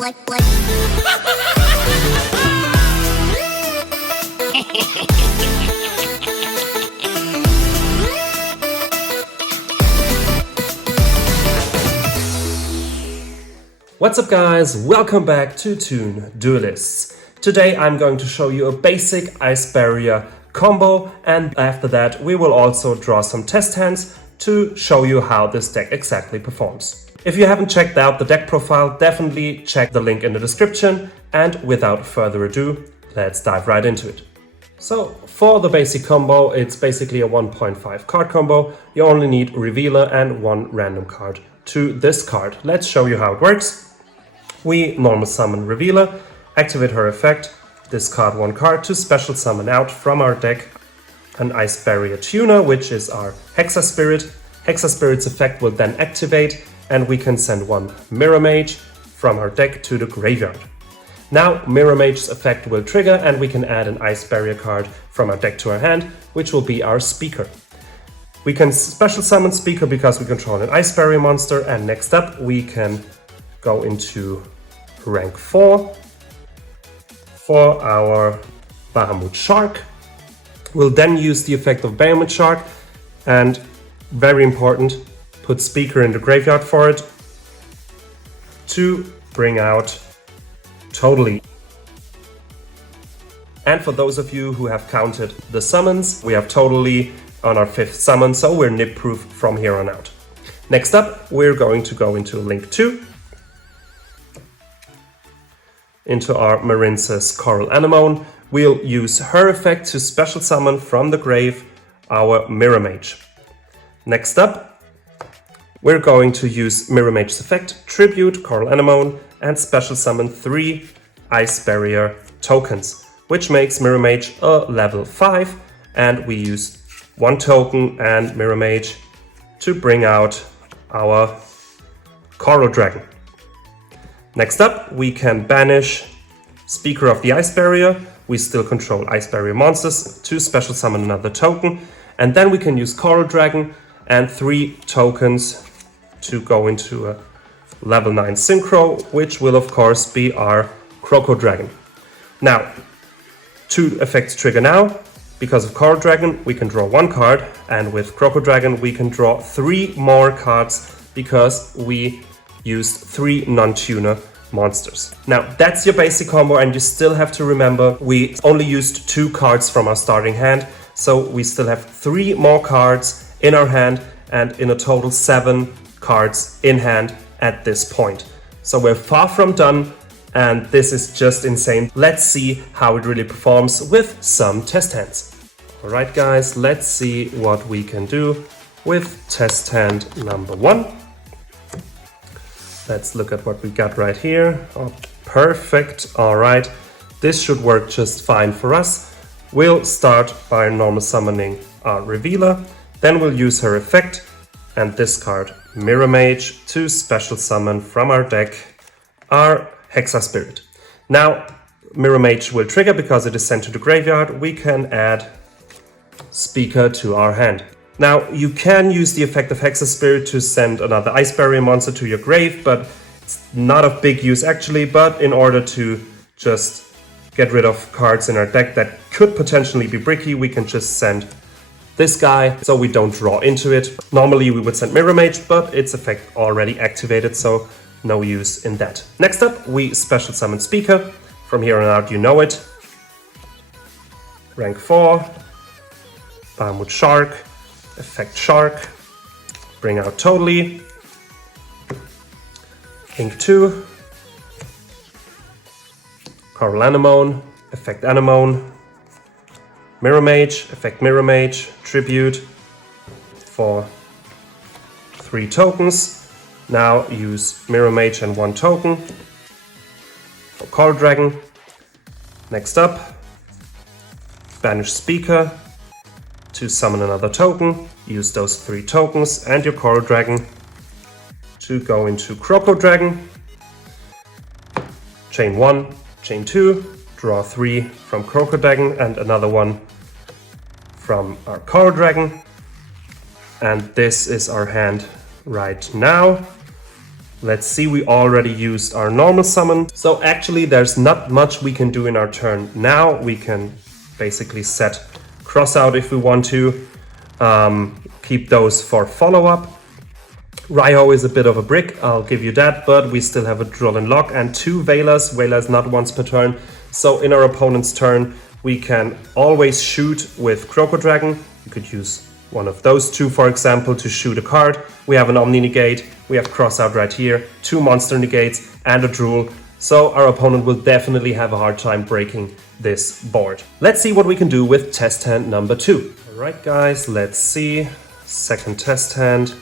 What's up guys, welcome back to Toon Duelists. Today I'm going to show you a basic ice barrier combo, and after that we will also draw some test hands to show you how this deck exactly performs. If you haven't checked out the deck profile, definitely check the link in the description, and without further ado, let's dive right into it. So for the basic combo, it's basically a 1.5 card combo. You only need Revealer and one random card to this card. Let's show you how it works. We normal summon Revealer, activate her effect, discard one card to special summon out from our deck an Ice Barrier Tuner, which is our Hexa Spirit. Hexa Spirit's effect will then activate, and we can send one Mirror Mage from our deck to the graveyard. Now Mirror Mage's effect will trigger, and we can add an Ice Barrier card from our deck to our hand, which will be our Speaker. We can special summon Speaker because we control an Ice Barrier monster, and next up we can go into rank 4 for our Bahamut Shark. We'll then use the effect of Bahamut Shark, and very important, put Speaker in the graveyard for it to bring out Totally. And for those of you who have counted the summons, we have Totally on our 5th summon, so we're nip proof from here on out. Next up, we're going to go into Link 2, into our Marince's Coral Anemone. We'll use her effect to special summon from the grave our Mirror Mage. Next up, we're going to use Mirror Mage's effect, tribute Coral Anemone, and special summon 3 Ice Barrier tokens, which makes Mirror Mage a level 5, and we use 1 token and Mirror Mage to bring out our Coral Dragon. Next up, we can banish Speaker of the Ice Barrier. We still control Ice Barrier monsters to special summon another token, and then we can use Coral Dragon and 3 tokens to go into a level 9 Synchro, which will of course be our Croco Dragon. Now, 2 effects trigger now. Because of Coral Dragon, we can draw 1 card, and with Croco Dragon we can draw 3 more cards because we used 3 non-tuner monsters. Now that's your basic combo, and you still have to remember we only used 2 cards from our starting hand, so we still have 3 more cards in our hand, and in a total 7 cards in hand at this point. So we're far from done, and this is just insane. Let's see how it really performs with some test hands. Alright guys, let's see what we can do with test hand number 1. Let's look at what we got right here. Oh, perfect. Alright, this should work just fine for us. We'll start by normal summoning our Revealer, then we'll use her effect and discard Mirror Mage to special summon from our deck our Hexa Spirit. Now, Mirror Mage will trigger because it is sent to the graveyard. We can add Speaker to our hand. Now, you can use the effect of Hexa Spirit to send another Ice Barrier monster to your grave, but it's not of big use actually. But in order to just get rid of cards in our deck that could potentially be bricky, we can just send this guy so we don't draw into it. Normally we would send Mirror Mage, but its effect already activated, so no use in that. Next up, we special summon Speaker. From here on out, you know it. Rank 4, Bahamut Shark, effect Shark, bring out Totally, Link 2, Coral Anemone, effect Anemone, Mirror Mage, effect Mirror Mage, tribute for 3 tokens. Now use Mirror Mage and 1 token for Coral Dragon. Next up, banish Speaker to summon another token. Use those 3 tokens and your Coral Dragon to go into Croco Dragon. Chain 1, chain 2, draw 3 from Croco Dragon and another one from our Coral Dragon. And this is our hand right now. Let's see, we already used our normal summon. So actually there's not much we can do in our turn. Now we can basically set cross out if we want to. Keep those for follow-up. Raiho is a bit of a brick, I'll give you that, but we still have a Droll and Lock and 2 Velas. Vela is not once per turn. So in our opponent's turn, we can always shoot with Crocodragon. You could use one of those 2, for example, to shoot a card. We have an Omni Negate, we have Crossout right here, 2 Monster Negates and a Drool. So our opponent will definitely have a hard time breaking this board. Let's see what we can do with test hand number 2. Alright guys, let's see. Second test hand.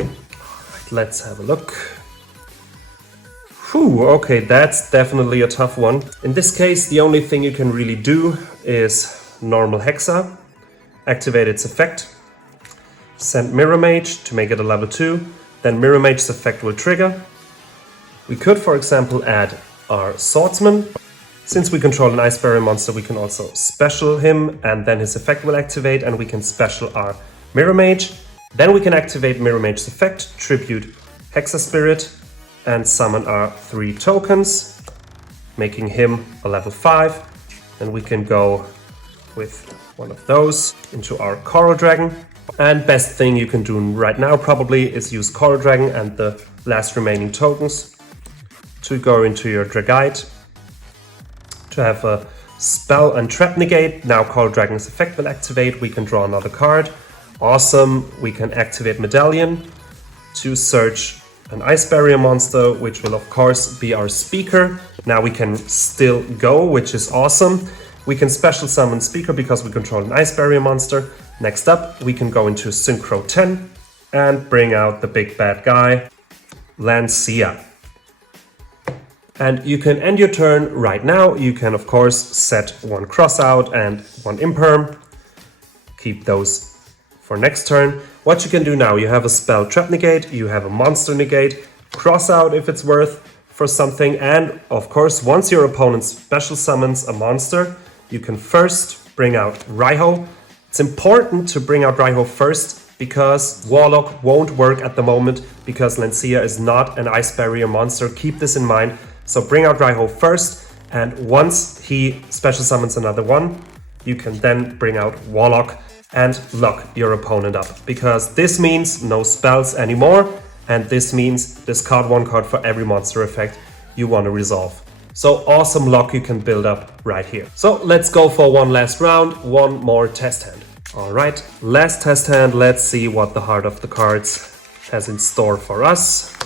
Alright, let's have a look. Whew, okay, that's definitely a tough one. In this case, the only thing you can really do is normal Hexa, activate its effect, send Mirror Mage to make it a level 2, then Mirror Mage's effect will trigger. We could, for example, add our Swordsman. Since we control an Ice Barrier monster, we can also special him, and then his effect will activate, and we can special our Mirror Mage. Then we can activate Mirror Mage's effect, tribute Hexa Spirit, and summon our 3 tokens, making him a level 5. And we can go with one of those into our Coral Dragon. And best thing you can do right now probably is use Coral Dragon and the last remaining tokens to go into your Dragite to have a spell and trap negate. Now Coral Dragon's effect will activate, we can draw another card. Awesome, we can activate Medallion to search an Ice Barrier monster, which will of course be our Speaker. Now we can still go, which is awesome. We can special summon Speaker because we control an Ice Barrier monster. Next up, we can go into Synchro 10 and bring out the big bad guy, Lancia. And you can end your turn right now. You can of course set 1 cross out and 1 imperm. Keep those for next turn. What you can do now, you have a spell trap negate, you have a monster negate, cross out if it's worth for something, and of course once your opponent special summons a monster, you can first bring out Raiho. It's important to bring out Raiho first because Warlock won't work at the moment because Lancia is not an Ice Barrier monster. Keep this in mind. So bring out Raiho first, and once he special summons another one, you can then bring out Warlock and lock your opponent up, because this means no spells anymore, and this means discard 1 card for every monster effect you want to resolve. So awesome lock you can build up right here. So let's go for one last round, one more test hand. Alright, last test hand, let's see what the Heart of the Cards has in store for us.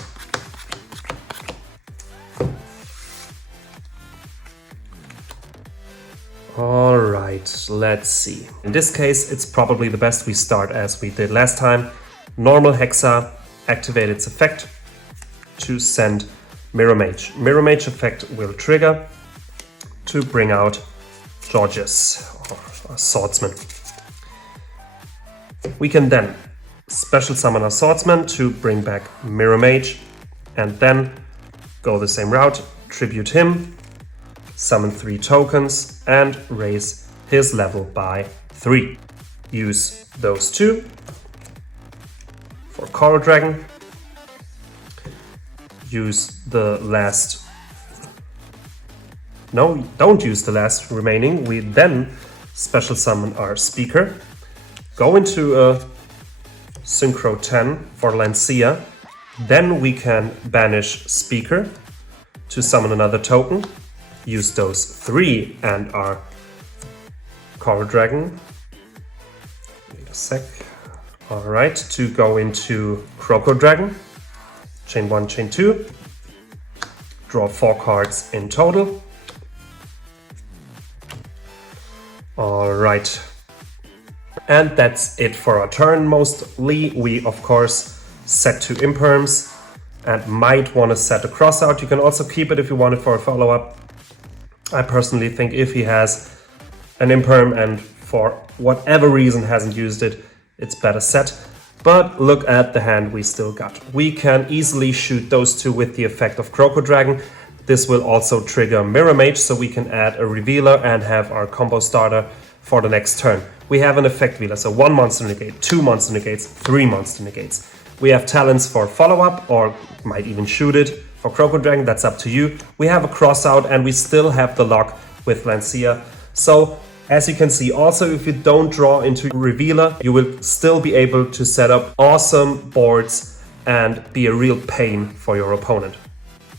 Alright, let's see. In this case, it's probably the best we start as we did last time. Normal Hexa, activate its effect to send Mirror Mage. Mirror Mage effect will trigger to bring out Georges, or Swordsman. We can then special summon our Swordsman to bring back Mirror Mage, and then go the same route, tribute him, summon 3 tokens and raise his level by 3. Use those 2 for Coral Dragon. Use the last... No, don't use the last remaining. We then special summon our Speaker. Go into a Synchro 10 for Lancia. Then we can banish Speaker to summon another token. Use those 3 and our Coral Dragon. Wait a sec. Alright, to go into Croco Dragon. Chain 1, chain 2. Draw 4 cards in total. Alright. And that's it for our turn. Mostly we of course set 2 imperms and might want to set a cross out. You can also keep it if you want it for a follow-up. I personally think if he has an imperm and for whatever reason hasn't used it, it's better set. But look at the hand we still got. We can easily shoot those 2 with the effect of Croco Dragon. This will also trigger Mirror Mage, so we can add a Revealer and have our combo starter for the next turn. We have an effect wheeler, so 1 monster negate, 2 monster negates, 3 monster negates. We have talents for follow-up, or might even shoot it. For Croco Dragon, that's up to you. We have a crossout, and we still have the lock with Lancia. So, as you can see, also if you don't draw into Revealer, you will still be able to set up awesome boards and be a real pain for your opponent.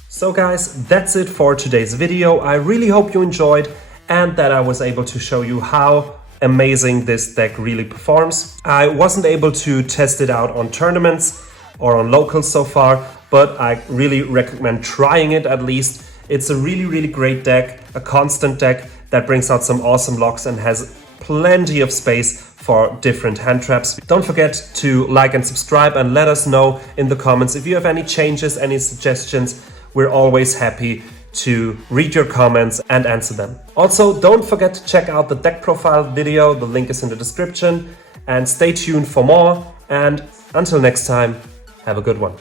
So guys, that's it for today's video. I really hope you enjoyed and that I was able to show you how amazing this deck really performs. I wasn't able to test it out on tournaments or on locals so far, but I really recommend trying it at least. It's a really great deck, a constant deck that brings out some awesome locks and has plenty of space for different hand traps. Don't forget to like and subscribe and let us know in the comments if you have any changes, any suggestions. We're always happy to read your comments and answer them. Also, don't forget to check out the deck profile video. The link is in the description. And stay tuned for more. And until next time, have a good one.